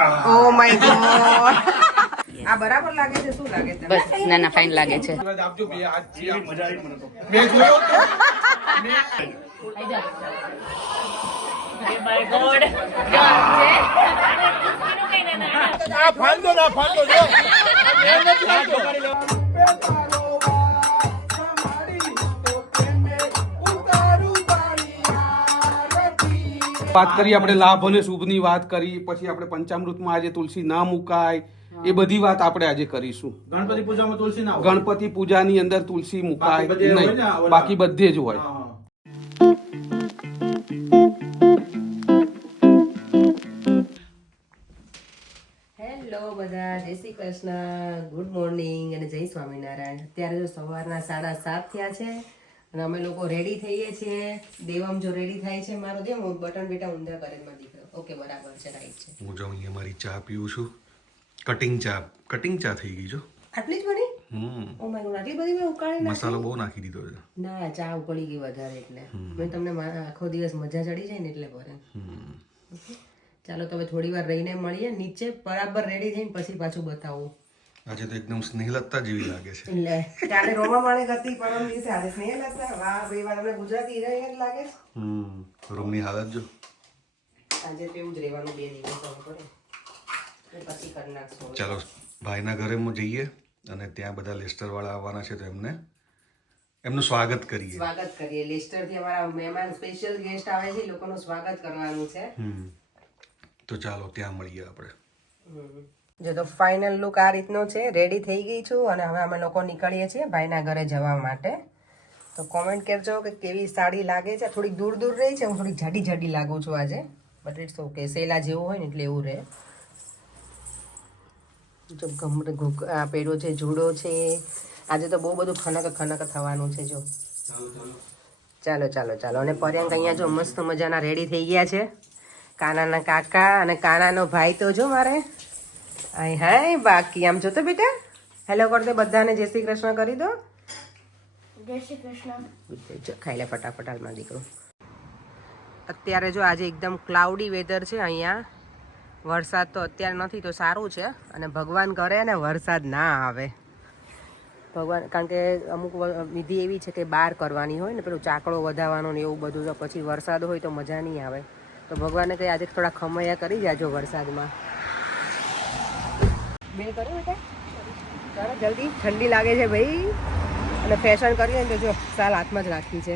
Oh my God આ બરાબર લાગે છે શું લાગે છે બસ ના ના ફાઇન લાગે છે આપજો બે આજ મજા આવી મને તો મેં જોયો તો આ ફાંદો ના ફાંદો જો મેં નથી આવતો વાત કરી આપણે લાભ અને શુભની વાત કરી, પછી આપણે પંચામૃતમાં આજે તુલસી ના મુકાય એ બધી વાત આપણે આજે કરીશું. ગણપતિ પૂજામાં તુલસી ના હોય. ગણપતિ પૂજાની અંદર તુલસી મુકાય નહીં, બાકી બધે જ હોય. હેલો બધા, જય શ્રી કૃષ્ણ, ગુડ મોર્નિંગ અને જય સ્વામિનારાયણ. અત્યારે જો સવારના 7:30 થયા છે અને અમે લોકો રેડી થઈએ છીએ. દેવમ જો રેડી થાય છે, મારો દેવ બટન બેટા ઊંધા કરે માં દીકરો. ઓકે બરાબર છે, રાઈટ છે. હું જો અહીંયા મારી ચા પીવું છું, કટિંગ ચા થઈ ગઈ જો. આટલી જ બની? ઓ માય ગોડ, આટલી બધી મેં ઉકાળી નાખી? મસાલો બહુ નાખી દીધો છે. ના, ચા ઉકળી ગઈ વધારે એટલે મેં તમને આખો દિવસ મજા ચડી જાય ને એટલે ભરે. ચાલો તો હવે થોડી વાર રહીને મળીએ નીચે, બરાબર રેડી થઈને પછી પાછું બતાવું. આજે તો એકદમ સ્નેહલતા જેવી લાગે છે. એટલે કાલે રોમા માણે કરતી, પરમ દિવસે આજે સ્નેહલતા. વાહ ભાઈ વાહ, તમને ગુજરાતી હિરોઈન જ લાગે છે. રૂમની હાલત જો. આજે તો એવું જ રહેવાનું 2 દિવસ હવે પછી કરી નાખશું. ચાલો ભાઈના ઘરે જઈએ અને ત્યાં બધા લેસ્ટર વાળા આવવાના છે તો એમનું સ્વાગત કરીએ. સ્વાગત કરીએ. લેસ્ટર થી અમારા મહેમાન સ્પેશિયલ ગેસ્ટ આવે છે, એ લોકોનું સ્વાગત કરવાનું છે. તો ચાલો ત્યાં મળીએ આપણે. જો તો ફાઇનલ લુક આ રીતનો છે. રેડી થઈ ગઈ છું અને હવે અમે લોકો નીકળીએ છીએ ભાઈના ઘરે જવા માટે. તો કોમેન્ટ કરજો કે કેવી સાડી લાગે છે. થોડીક દૂર દૂર રહી છે, હું થોડીક જાડી જાડી લાગુ છું આજે, બટ ઇટ્સ ઓકે. સેલા જેવું હોય ને એટલે એવું રહે. જો આ પેડો છે, જુડો છે. આજે તો બહુ બધું ખનક થવાનું છે. જો ચાલો ચાલો ચાલો. અને પર્યંક અહીંયા જો મસ્ત મજાના રેડી થઈ ગયા છે. કાનાના કાકા અને કાનાનો ભાઈ તો જો મારે હાય બાકી આમ જોતો બેટા હેલો કરી દે બધાને. જય શ્રી કૃષ્ણ કરી દો. જય શ્રી કૃષ્ણ. ખાઈ લે ફટાફટ હાલમાં દીકરો. અત્યારે જો આજે એકદમ ક્લાઉડી વેધર છે અહીંયા. વરસાદ તો અત્યારે નથી તો સારું છે, અને ભગવાન કરે ને વરસાદ ના આવે. ભગવાન, કારણ કે અમુક વિધિ એવી છે કે બહાર કરવાની હોય ને, પેલું ચાકડો વધારવાનો ને એવું બધું, તો પછી વરસાદ હોય તો મજા નહીં આવે. તો ભગવાને કહે આજે થોડા ખમૈયા કરી જાજો વરસાદમાં. બિલ કર્યું બેટા? ચાલો જલ્દી, ઠંડી લાગે છે ભાઈ. અને ફેશન કરીએ ને તો જો સાલ હાથમાં જ રાખી છે.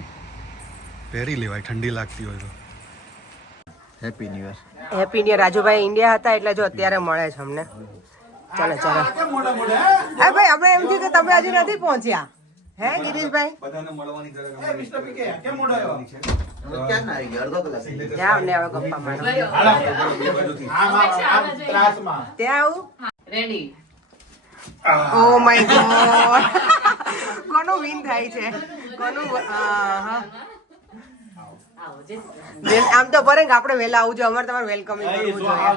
પહેરી લેવાય ઠંડી લાગતી હોય તો. Happy new year. Happy new year. Rajubhai India હતા એટલે જો અત્યારે મળે છે અમને. ચાલો ચાલો. હા ભાઈ, અમે એમ થયું કે તમે હજુ નથી પહોંચ્યા. હે ગિરીશભાઈ? બધાને મળવાની જાવ ને હવે ગપ્પા મારો. ત્યાં આવું રેડી. ઓ માય ગોડ, કોનું વિન થાય છે? કોનું? આમ તો ભરે કે આપણે વહેલા આવજો, અમારે તમારે વેલકમિંગ કરવું જોઈએ.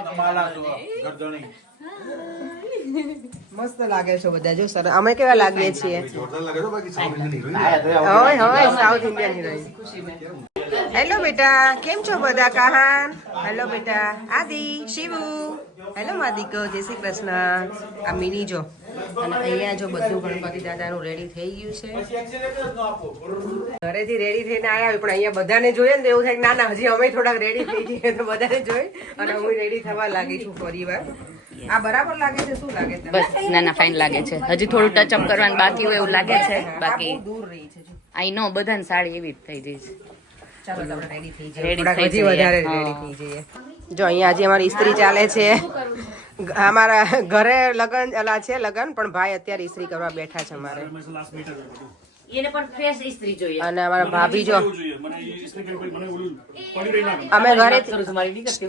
મસ્ત લાગે છે બધા. જો સર અમે કેવા લાગીએ છીએ? હવે સાઉથ ઇન્ડિયન હિરોઈન. હેલો બેટા, કેમ છો બધા? કહાન હેલો બેટા. આદિ, શિવુ હેલો માદિકો, જય શ્રી કૃષ્ણ. આ મિની જો, અને અહીંયા જો બધું ગણપતિ દાદાનું રેડી થઈ ગયું છે. ઘરેથી રેડી થઈને આવ્યા પણ અહીંયા બધાને જોઈએ ને તો એવું થાય કે ના ના હજી અમે થોડાક રેડી થઈ જઈએ. તો બધાને જોઈ અને હું રેડી થવા લાગી છું ફરી વાર. આ બરાબર લાગે છે શું લાગે છે? બસ ના ના ફાઇન લાગે છે. હજી થોડું ટચઅપ કરવાનું બાકી હોય એવું લાગે છે. બાકી દૂર રહી છે. આઈ નો બધાને સાડી એવી જ થઈ જઈ છે. ચાલો આપણે રેડી થઈ જઈએ. રેડી થોડાક થઈ હજી જઈએ. વધારે રેડી થઈ જઈએ. જો અહીંયા આજે અમારી ઇસ્ત્રી ચાલે છે. અમારા ઘરે લગન પણ ભાઈ અત્યારે ઇસ્ત્રી કરવા બેઠા છે અમારે. એને પણ ફ્રેશ ઇસ્ત્રી જોઈએ. અને અમારા ભાભી જો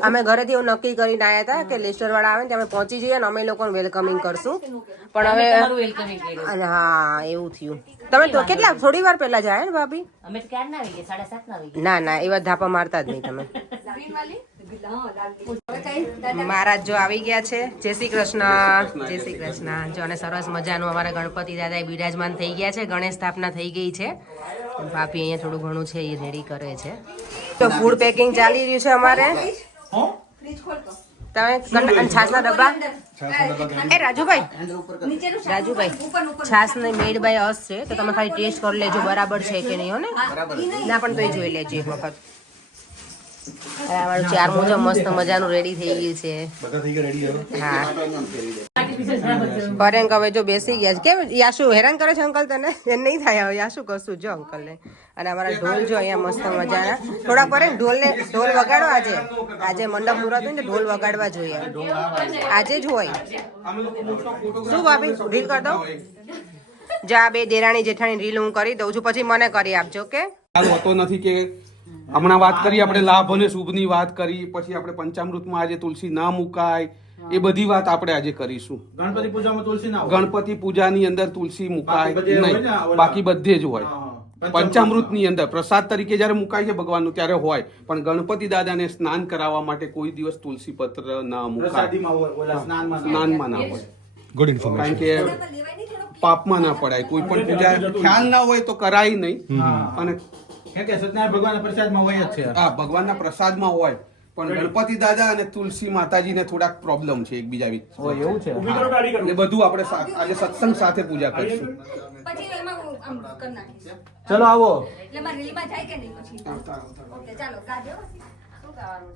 અમે ઘરેથી એવું નક્કી કરીને આવ્યા હતા કે લેસ્ટર વાળા આવે ને અમે પહોંચી જઈએ ને અમે લોકોને વેલકમિંગ કરશું. પણ હવે હા એવું થયું. તમે તો કેટલા થોડી વાર પહેલા જાય ને ભાભી? અમે તો ક્યાં ના આવી ગયા? 7:30 ના આવી ગયા. ના ના એવા ધાપા મારતા જ નહીં તમે. મહારાજ જો આવી ગયા છે. જય શ્રી કૃષ્ણ. જય શ્રી કૃષ્ણ. જો અને સરસ મજાનું અમારા ગણપતિ દાદા બિરાજમાન થઈ ગયા છે. ગણેશ સ્થાપના થઈ ગઈ છે. ભાભી અહીંયા થોડું ઘણું છે એ રેડી કરે છે. તો ફૂડ પેકિંગ ચાલી રહ્યું છે અમારે. તમે અને છાસના ડબ્બા એ રાજુભાઈ છાસ ને મેડ બાય અસ છે તો તમે ખાલી ટેસ્ટ કરી લેજો બરાબર છે કે નહીં હો ને ના પણ તોય જોઈ લેજો એક વખત અમારું ચાર મોજા મસ્ત મજાનું રેડી થઈ ગયું છે બધા થઈ ગયા રેડી હવે હા પરેંક હવે જો બેસી ગયા છે કેમ યાશુ હેરાન કરે છે અંકલ તને એ નહીં થાય હવે યાશુ કશું જો અંકલ ને અને અમારા ઢોલ જો અહીંયા મસ્ત મજાના થોડા પરેંક ઢોલ વગાડો આજે મંડપ મુહૂર્ત હોય ને ઢોલ વગાડવા જોઈએ આજે જ હોય શું ભાભી રીલ કરી દઉં જા બે દેરાણી જેઠાણી રીલ હું કરી દઉં છું પછી મને કરી આપજો કે હોતો નથી કે હમણાં વાત કરી આપણે લાભ અને શુભની વાત કરી પછી આપણે પંચામૃતમાં આજે તુલસી ના મુકાય એ બધી વાત આપણે આજે કરીશું ગણપતિ પૂજામાં તુલસી ના હોય. ગણપતિ પૂજાની અંદર તુલસી મુકાય બાકી બધે હોય ને, નહીં ઓલા- બાકી બધે જ હોય હા. પંચામૃતની અંદર પ્રસાદ તરીકે જયારે મુકાય છે ભગવાનનું ત્યારે હોય પણ ગણપતિ દાદાને સ્નાન કરાવવા માટે કોઈ દિવસ તુલસી પત્ર ના મુકાય પ્રસાદીમાં હોય, ઓલા સ્નાનમાં ના હોય. સ્નાનમાં ના હોય ગુડ કારણ ઇન્ફોર્મેશન કે પાપમાં ના પડાય કોઈ પણ પૂજા ખ્યાલ ના હોય તો કરાય નહીં અને કેમ કે સત્યનારાયણ ભગવાનના પ્રસાદમાં હોય જ છે. હા ભગવાનના પ્રસાદમાં હોય પણ ગણપતિ દાદા અને તુલસી માતાજીને થોડાક પ્રોબ્લેમ છે એકબીજા વચ્ચે હોય એવું છે. એ બધું આપણે આજે સત્સંગ સાથે પૂજા કરીશું પછી એમાં હું આમ કરી નાખીશ ચલો આવો. એટલે મારી રીલમાં જાય કે નહીં પછી ઓકે ચાલો ગાજો શું ગાવાનું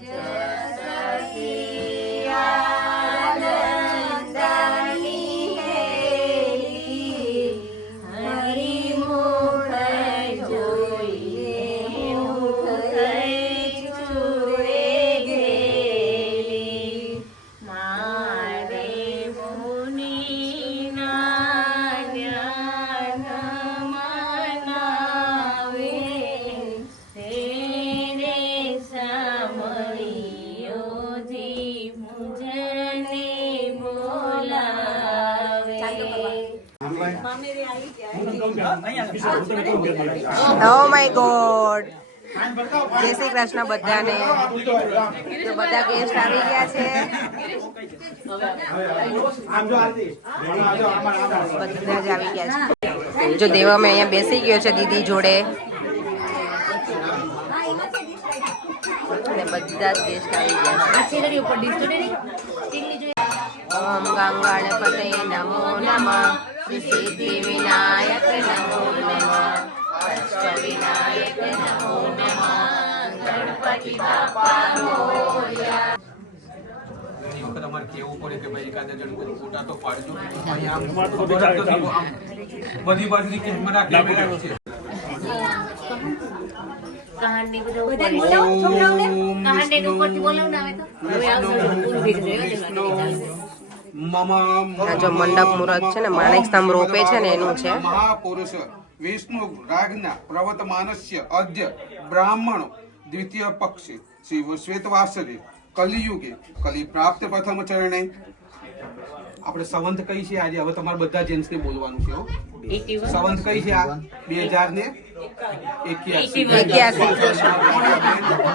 છે? ઓ માય ગોડ જય શ્રી કૃષ્ણ બધાને તો બધા ગેસ્ટ આવી ગયા છે આમ જો આરતી. આમાં જો, આમાં. બધા જ આવી ગયા છે જો દેવામાં અહીંયા બેસી ગયો છે દીદી જોડે અને બધા જ ગેસ્ટ આવી ગયા છે ઓમ ગંગણપતે નમો નમઃ સિદ્ધિ વિનાયક નમો નમઃ અષ્ટ વિનાયક નમો નમઃ ગણપતિ બાપા મોરયા ઘણી વખત અમારે કહેવું પડે કે ભાઈ એકાદા ગણપતિ ફોટા તો પાડજો અહીંયા આમ ખબર જ નથી. બધી બાજુથી કેમેરા છે બધાને બોલાવો છોકરાઓને આ જો મંડપ મુહૂર્ત છે ને માણેક સ્તંભ રોપે છે ને એનું છે મહાપુરુષ વિષ્ણુ રાજ્ઞા પ્રવર્તમાનસ્ય અદ્ય બ્રાહ્મણો દ્વિતીય પક્ષે શ્રી શ્વેતવાસરે કલિયુગે કલિ પ્રાપ્ત પ્રથમ ચરણે આપણે સંવંત કઈ છે આજે હવે તમારે બધા જેન્ટ્સ ને બોલવાનું છે હો. સંવંત કઈ છે આ 2081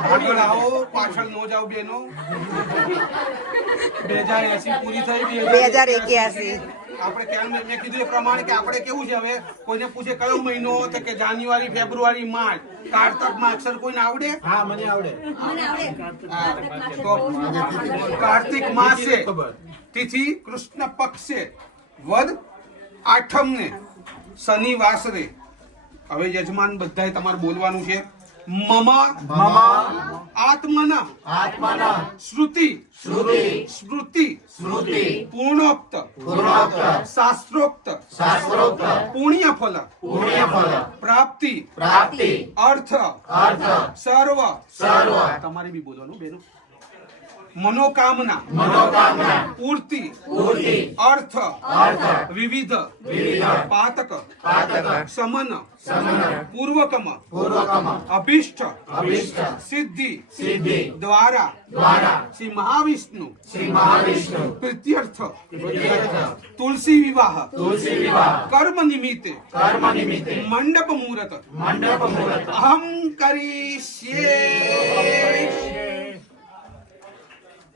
આગળ આવો પાછળ નો જાઓ બેનો 2080 પૂરી થઈ 2081 આપણે ત્યાં મેં કીધું એ પ્રમાણે કે આપણે કેવું છે હવે કોઈને પૂછે કયો મહિનો તો કે જાન્યુઆરી ફેબ્રુઆરી માર્ચ કારતકમાં અક્ષર કોઈને આવડે હા મને આવડે. તો કાર્તિક માસે તિથિ કૃષ્ણ પક્ષે વદ આઠમને શનિ વાસરે હવે યજમાન બધાએ તમારે બોલવાનું છે મમ આત્મના શ્રુતિ સ્મૃતિ પૂર્ણોક્ત શાસ્ત્રોક્ત પુણ્ય ફલ પ્રાપ્તિ અર્થ સર્વ તમારે બી બોલવાનું બેનો મનોકામના પૂર્તિ અર્થ વિવિધ પાતક સમન પૂર્વકમ અભિષ્ટ સિદ્ધિ દ્વારા શ્રી મહાવિષ્ણુ પ્રીત્યર્થ તુલસી વિવાહ કર્મ નિમિત્તે મંડપ મુહૂર્ત અહમ કરીષ્યે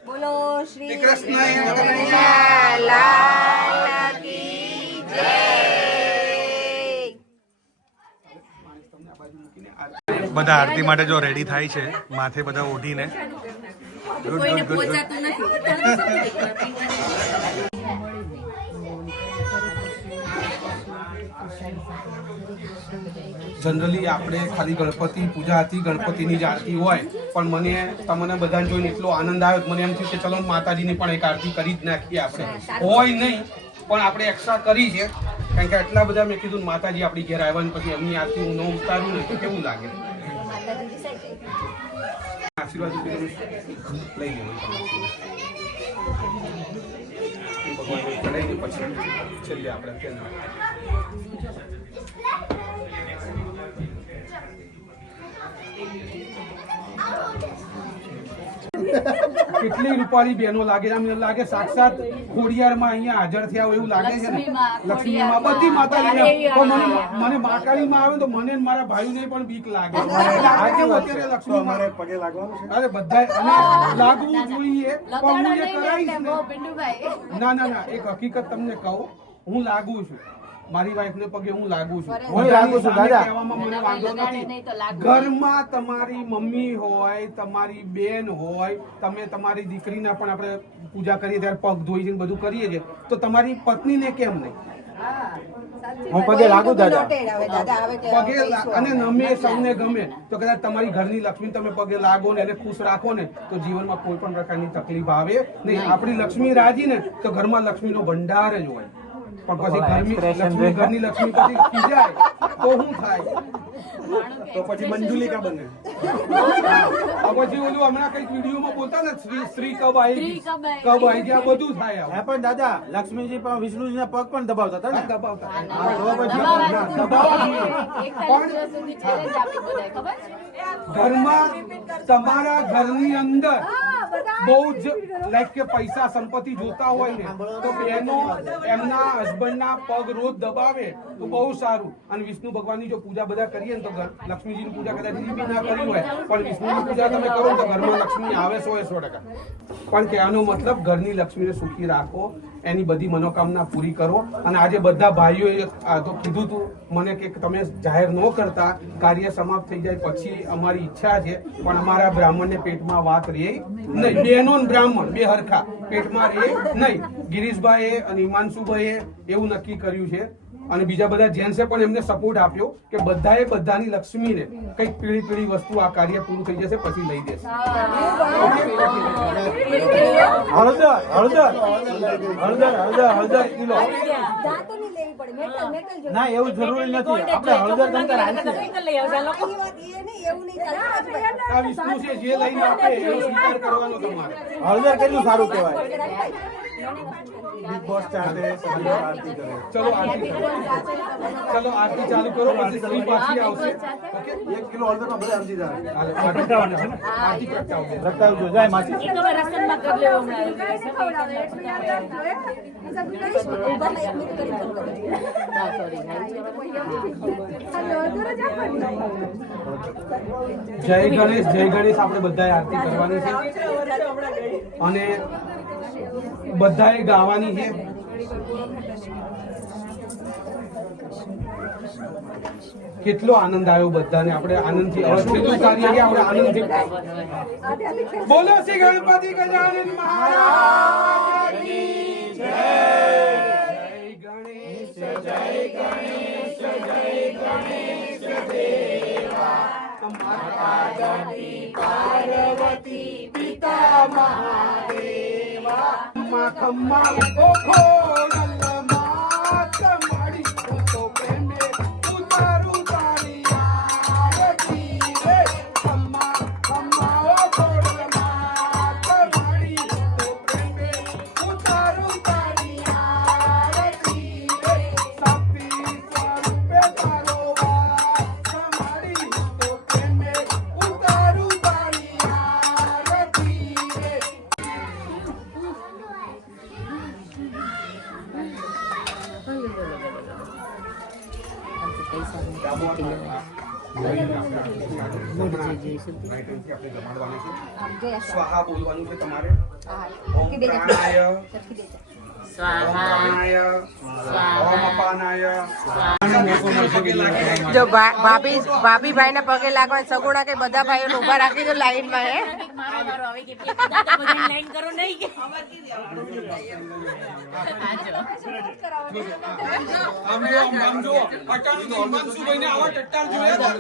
બોલો શ્રી કૃષ્ણ લાલ કી જય બધા આરતી માટે જો રેડી થાય છે માથે બધા ઓઢીને કોઈને પહોંચાતું જનરલી આપણે ખાલી ગણપતિ પૂજા હતી, ગણપતિની જ આરતી હોય, પણ મને તમને બધાને જોઈને એટલો આનંદ આવ્યો મને એમ થયું કે ચલો માતાજીની પણ એક આરતી કરી જ નાખીએ આપણે. હોય નહીં પણ આપણે એક્સ્ટ્રા કરી છે, કારણ કે એટલા બધા મેં કીધું માતાજી આપણી ઘેર આવ્યા ને પછી એમની આરતી હું ન ઉતારું ને તો કેવું લાગે. આશીર્વાદ લઈ લેવું ભગવાન ચડાવીને પછી છેલ્લે આપણે કેટલી રૂપાળી બહેનો લાગે, આમ લાગે સાક્ષાત ખોડિયારમાં અહીંયા હાજર થયા હોય એવું લાગે છે ને. લક્ષ્મીમાં બધી માતાજી મને મહાકાળીમાં આવે તો મને મારા ભાઈઓને પણ બીક લાગે. આજે અત્યારે લક્ષ્મી પગે લાગવાનું છે, અરે બધા અને લાગવું જોઈએ, પણ હું એ કરાવીશ ને. ના ના ના, એક હકીકત તમને કહું, હું લાગુ છું મારી વાઈફ ને પગે, હું લાગુ છું. હું લાગુ છું દાદા, કહેવામાં મને વાંધો નથી. ઘરમાં તમારી મમ્મી હોય, તમારી બેન હોય, તમે તમારી દીકરીના પણ આપણે પૂજા કરીએ ત્યારે પગ ધોઈ છે બધું કરીએ છીએ, તો તમારી પત્નીને કેમ નહીં? હું પગે લાગુ દાદા, પગે અને નમે સૌને ગમે તો કદાચ તમારી ઘરની લક્ષ્મી તમે પગે લાગો ને એને ખુશ રાખો ને તો જીવનમાં કોઈ પણ પ્રકારની તકલીફ આવે નહીં. આપણી લક્ષ્મી રાજી ને તો ઘરમાં લક્ષ્મીનો ભંડાર જ હોય. પણ પછી ઘરની લક્ષ્મી પછી ખીજાય તો શું થાય? તો પછી મંજુલિકા બને. પછી ઓલું હમણાં કઈક વિડીયોમાં બોલતા ને શ્રી કબ આવી ગયા, બધું થાય. હે પણ દાદા, લક્ષ્મીજી પણ વિષ્ણુજીના પગ પણ દબાવતા હતા ને? દબાવતા ઘરમાં તમારા ઘરની અંદર બહુ જ લાઈક કે પૈસા સંપત્તિ જોતા હોય ને તો બહેનો એમના હસબન્ડના પગ રોજ દબાવે તો બહુ સારું. અને વિષ્ણુ ભગવાનની જો પૂજા બધા કરીએ ને તો લક્ષ્મીજીની પૂજા કદાચ બી ના કરી હોય પણ વિષ્ણુની પૂજા તમે કરો તો ઘરમાં લક્ષ્મી આવે 100%. પણ કહેવાનો મતલબ ઘરની લક્ષ્મીને સુખી રાખો, એની બધી મનોકામના પૂરી કરો. અને આજે બધા ભાઈઓએ તો કીધું તું મને કે તમે જાહેર ન કરતા, કાર્ય સમાપ્ત થઈ જાય પછી અમારી ઈચ્છા છે, પણ અમારા બ્રાહ્મણને પેટમાં વાત રહે નહીં. બહેનો ને બ્રાહ્મણ બે હરખા પેટમાં રહે નહીં. ગિરીશભાઈએ અને હિમાંશુભાઈએ એવું નક્કી કર્યું છે અને બીજા બધા જેન્ટ્સે પણ એમને સપોર્ટ આપ્યો કે બધાએ બધાની લક્ષ્મીને કંઈક પીળી પીળી વસ્તુ આ કાર્ય પૂરું થઈ જશે પછી લઈ દેશે. હળદર હળદર હળદર હળદર હળદર કિલો. ના એવું જરૂરી નથી, આપણે હળદર તંતર આ વિષ્ણુ છે જે લઈને આપે એનો સ્વીકાર કરવાનો તમારે. હળદર કેટલું સારું કહેવાય. બિગ બોસ ચાલે આરતી કરે. ચલો આરતી કરો, ચલો આરતી ચાલુ કરો પછી શ્રી પાછી આવશે. ઓકે 1 કિલો હળદરમાં બધા સમજી જાય. હાલો આરતી કરવાની છે ને, આરતી પ્રગટાવજો. પ્રગટાવજો. જય માસી. જય ગણેશ, જય ગણેશ. આપણે બધાએ આરતી કરવાની છે અને બધાએ ગાવાની છે. કેટલો આનંદ આવ્યો બધાને. આપણે આનંદથી હવે છેલ્લું કાર્ય કે આપણે આનંદથી બોલો શ્રી ગણપતિ ગજાનન મહારાજ કી જય. જય ગણેશ, જય ગણેશ, જય ગણેશ દેવા. માતા ગણપતિ પાર્વતી પિતા મહાદેવા. ખમ્મા ઓ ખોડલમાં તમારી તો પ્રેમે ઉતારું તારી આરતી રે. ખમ્મા ખમ્મા ઓ ખોડલમાં તમારી તો પ્રેમે ઉતારું તારી આરતી રે. શક્તિ સ્વરૂપે તારો વાસ તમારી તો પ્રેમે ઉતારું તારી આરતી રે. સ્વાહા બોલવાનું છે તમારે. ઓમ પ્રાણાય સ્વાહા, ઓમ અપાનાય સ્વાહા. જો ભાભી ભાઈ ના પગે લાગવા સગુણા કે બધા ભાઈઓને ઉભા રાખી દો લાઈન માં હે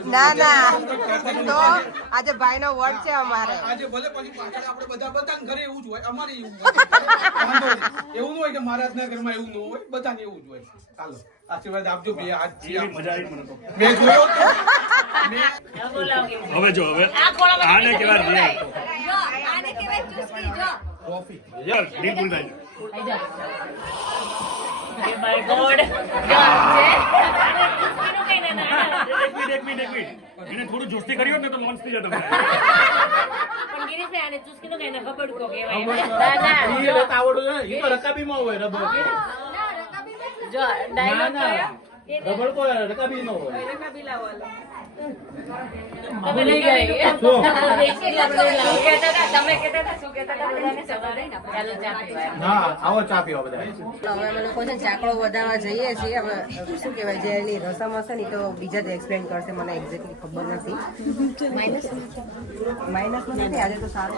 ના ના તો આજે ભાઈ નો વર્ડ છે અમારે આજે ભલે પછી પાછળ આપણે બધા ઘરે એવું જ હોય અમારે એવું એવું ન હોય કે મહારાજના ઘરમાં એવું ન હોય બધાને એવું જ હોય ચાલો આશીર્વાદ આપજો બે હાથ મજા આવી મને તો મેં જોયો હવે જો હવે આને કેવા જો આને કહેવાય ચુસ્કી જો કોફી યાર બિલકુલ ભાઈ માય ગોડ એક મિનિટ એને થોડું જોસ્તી કરી હોત ને તો લોન્ચ થઈ જતો પણ ગિરીશભાઈ આને ચુસ્કીનો કઈ ના ખબડકો કહેવાય ઈ લેતા આવડું છે ઈ તો રકાબીમાં હોય રબર જો ડાયલોગ રબર તો રકાબી નો હોય તમે લઈ ગયા જો તમે કહેતા શું કહેતા બધાને સવાલ દઈને ચાલો ચા પીવા હા આવો ચા પીવા બધા હવે અમે લોકો છે ને ચાકડો વધારવા જઈએ છીએ હવે શું કહેવાય જે એની રસમ હશે ને તો બીજા જ એક્સપ્લેન કરશે મને એક્ઝેક્ટલી ખબર નથી માઇનસ નથી આજે તો સારું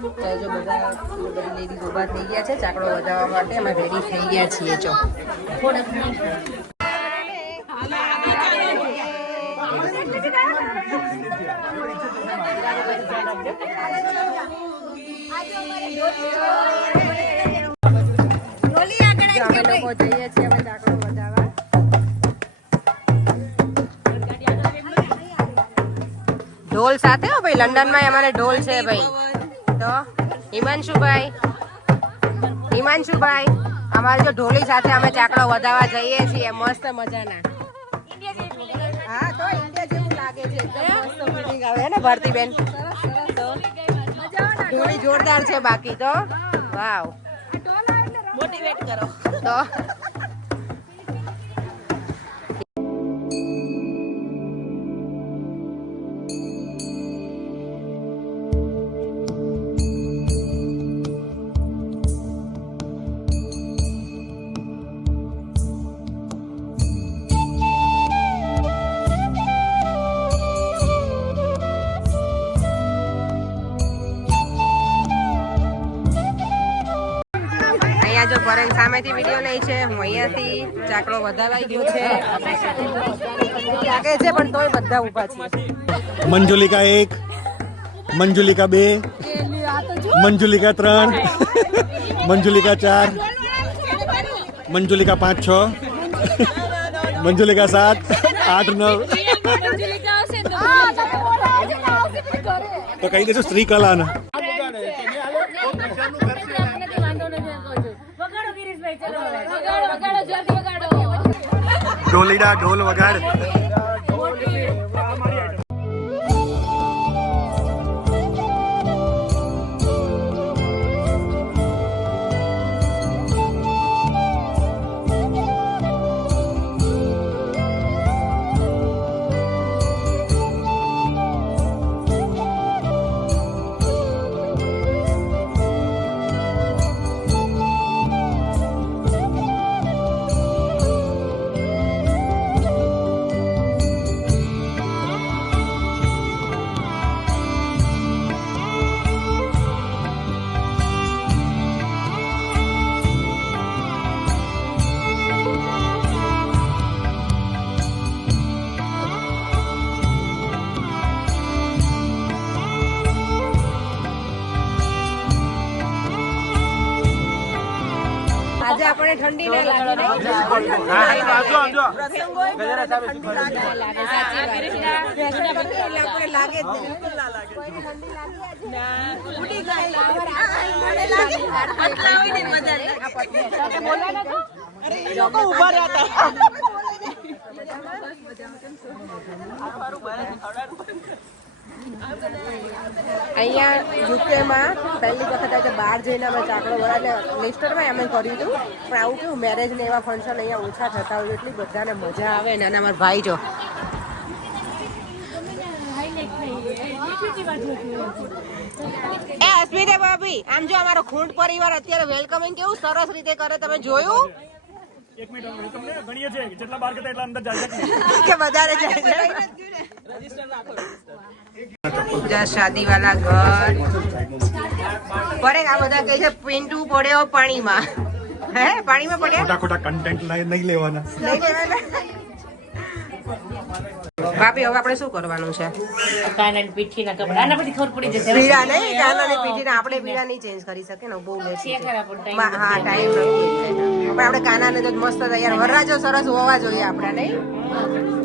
તો જો બધા બધી લેડીઝ ઊભા થઈ ગયા છે ચાકડો વધારવા માટે અમે રેડી થઈ ગયા છીએ જો અમે લોકો જઈએ છીએ હવે ચાકડો વધારવા ઢોલ સાથે હો ભાઈ લંડન માં અમારે ઢોલ છે ભાઈ તો હિમાંશુભાઈ અમારે જો ઢોલી સાથે અમે ચાકડો વધારવા જઈએ છીએ મસ્ત મજાના હા તો ઇન્ડિયા જેવું લાગે છે મસ્ત ફિલિંગ આવે ને ભારતીબેન ઢોલી જોરદાર છે બાકી તો વાવ મોટિવેટ કરો તો જો પરેન સામેથી વિડીયો લે છે હું અહીંયાથી ચાકડો વધાવાઈ ગયો છે લાગે છે પણ તોય બધા ઊભા છે મંજુલિકા 1 મંજુલિકા 2 મંજુલિકા 3 મંજુલિકા 4 મંજુલિકા 5 6 મંજુલિકા 7 8 9 તો કઈ દેજો સ્ત્રી કલાના ઢોલીડા ઢોલ વગાડ આજે આપણે ઠંડી ના લાગે પ્રસંગો ઠંડી લાગે સાચી વાત આપણે લાગે બિલકુલ ના લાગે ઠંડી લાગે ના ઉડી ગઈ મને લાગે પતલાવીને મજા લે આ પતલા બોલા ના તો અરે એ લોકો ઊભા રહ્યા હતા અહીંયા યુકેમાં પહેલી વખત આજે બહાર જઈને અમે ચાકડો એટલે લેસ્ટરમાં અમે કર્યું હતું પણ આવું કેવું મેરેજ ને એવા ફંક્શન અહીંયા ઓછા થતા હોય એટલી બધાને મજા આવે ને અને અમારા ભાઈ જો એ અસ્મિતા ભાભી આમ જો અમારો ખૂંટ પરિવાર અત્યારે વેલકમિંગ કેવું સરસ રીતે કરે તમે જોયું એક મિનિટ તમને ગણીએ છે જેટલા બાર કરતા એટલા અંદર જાય કે વધારે જાય છે જા શાદી વાલા ઘર પડે આ બધા કહે છે પિન્ટુ પડ્યો પાણીમાં હે પાણીમાં પડ્યા ખોટા કન્ટેન્ટ નહીં લેવાના ભાભી હવે આપણે શું કરવાનું છે કાનાની પીઠીના કપડા આના પછી ખબર પડી જશે પીડા નહીં કાનાની પીઠીને આપણે પીડા નહીં ચેન્જ કરી શકીએ ને બહુ લેટ છે ખરા પણ time હા ટાઈમ નથી પણ આપણે કાનાને તો મસ્ત તૈયાર વરરાજો સરસ હોવા જોઈએ આપણા નહીં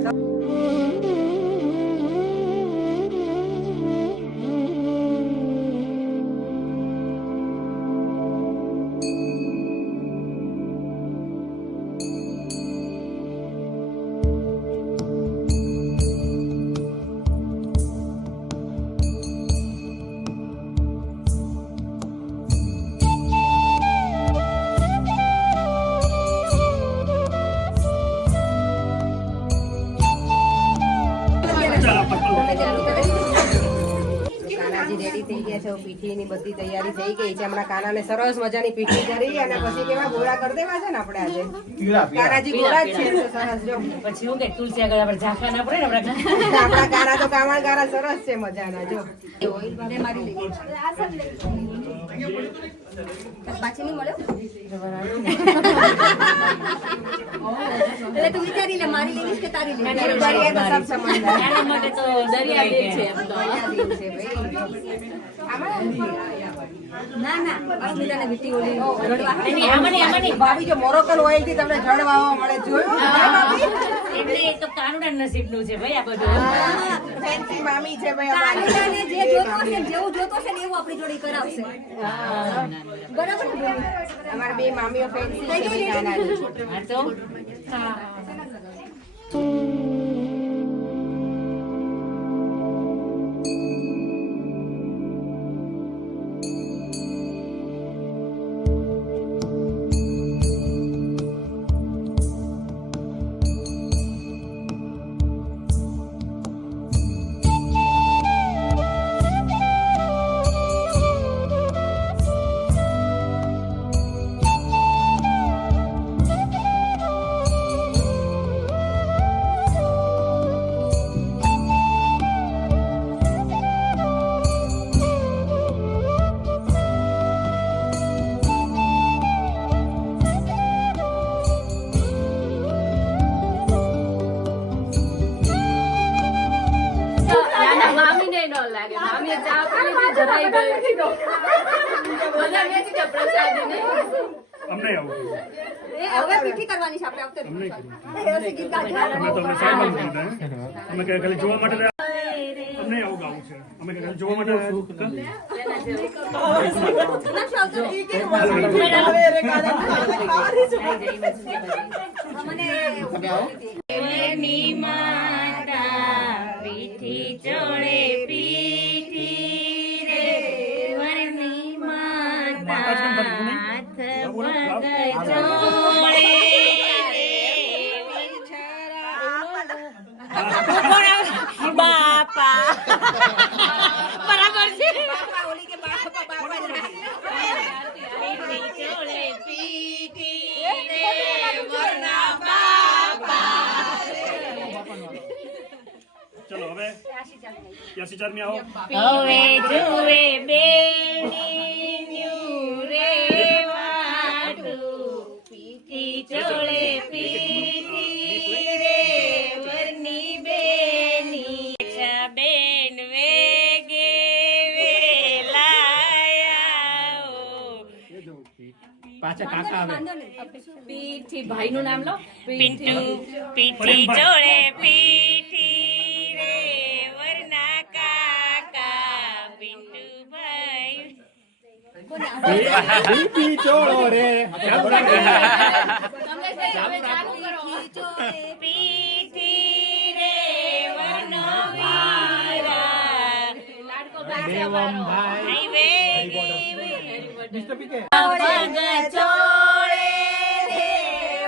કાનાજી રેડી થઈ ગયા છે પીઠીની બધી તૈયારી થઈ ગઈ છે હમણાં કાનાને સરસ મજાની પીઠી કરી અને પછી કેવા ગોળા કરી દેવા છે ને આપણે આજે કાનાજી ગોળા જ છે તો સરસ જો પછી હું કે તુલસી આગળ આપણે ઝાંખા ના પડે ને આપણા કાના તો કામણ કારા સરસ છે મજાના જો મારી લઈ પાછી નહીં મળ્યો એટલે તું વિચારી લે મારી લેવીશ કે તારી લેવીશ માટે તો દરિયા દિલ છે એમ તો ના ના અસ્મિતાને વીટી ઓલી રડવા આમાંની ભાભી જો મોરોકન ઓઇલ થી તમને જળવાવા મળે જોયું એટલે એ તો કાનુડા નસીબનું છે ભાઈ આ બધું ફેન્સી મામી છે ભાઈ અમારી કાનુડાને જે જોતો હશે ને જેવું જોતો હશે ને એવું આપણી જોડે કરાવશે બરાબર ને અમારી બે મામીઓ ફેન્સી છે બે કાનાની હા તો અમને આવું હવે પીઠી કરવાની છે આપણે અમે તમને સાહેબ અમે કે ખાલી જોવા માટે અમને આવું ગાવું છે અમે કે ખાલી જોવા માટે પીઠી ચોળે પીઠી રે વરની માતા હાથ પગ જોડે બાપા બરાબર છે પીઠી ચોળે પીઠી રે વરના બાપા ચલો હવે 84 में आओ હવે જુએ બેની રે વાટું પીઠી ચોળે પીઠી રે વરની બેની બેન વેગે વેલાયા પાછા કાકા આવે પીઠી ભાઈનું નામ લો પિન્ટુ પીઠી ચોળે પીઠી રે વરના કાકા પિન્ટુ ભાઈ પીઠી ચોળો રે પીઠી રે વરનો વીરા દેવમ ભાઈ પગ ચોળે રે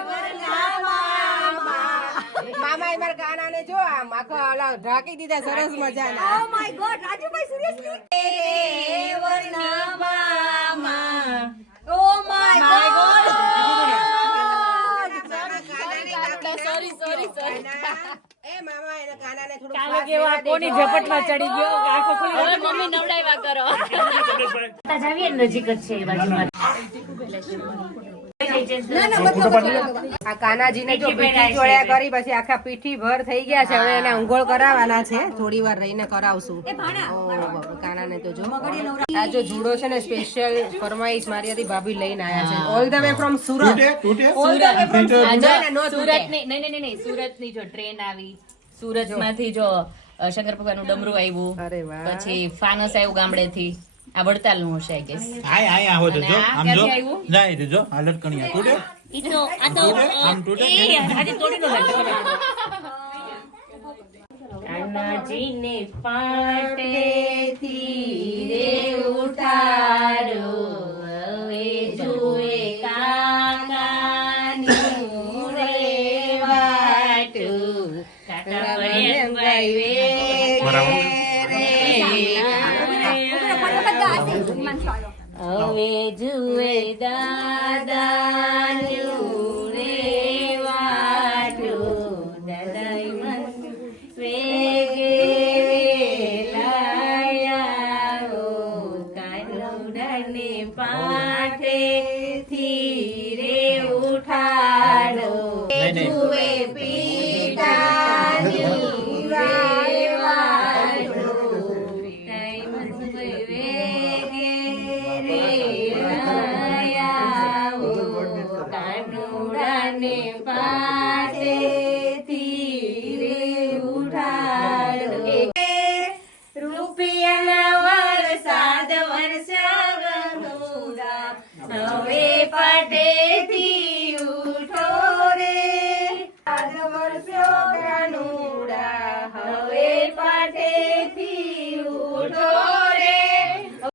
વરના મામા મામા એ મારા કાનાને જો આમ આખો ઓલા ઢાંકી દીધા સરસ મજાના oh my God Rajubhai seriously રે વરના મામા ઓ માય ગોડ ની ઝપટમાં ચડી ગયો આંખો ખુલી હવે મમ્મી નવડાવ્યા કરો કમલેશભાઈ જાવીએ નજીક જ છે એ બાજુમાં આ કાનાજીને જો પીઠી ચોળ્યા કરી પછી આખા પીઠી ભર થઈ ગયા છે. હવે એને અંઘોળ કરાવવાના છે, થોડી વાર રહીને કરાવશું. કાનાને તો જો આ જો જુડો છે ને સ્પેશિયલ ફરમાઈશ મારી હતી ભાભી લઈને આયા છે all the way from Surat. All the way from Surat ની નહીં સુરત ની જો ટ્રેન આવી, સુરત માંથી જો શંકર ભગવાન નું ડમરું આવ્યું, અરે વાહ. પછી ફાનસ આવ્યું ગામડે થી. આ વડતાલ નું હશે આઈ ગેસ. આય આહો તો જો આમ જો આવ્યું જાય તો જો આ લટકણિયા તૂટે ઈ તો આ તો આમ તૂટે આજે તોડી નો કાનાજીને પાટેથી રે ઉઠાડો, હવે જુએ કાકાનું રે વાટું, કાકા પડે ગાયવે હવે જુએ દાદાનું રે વાટું, દાદાઈ મન વેગે વેલાયા, કાનુડાને પાઠેથી રે ઉઠાડો, જુએ પી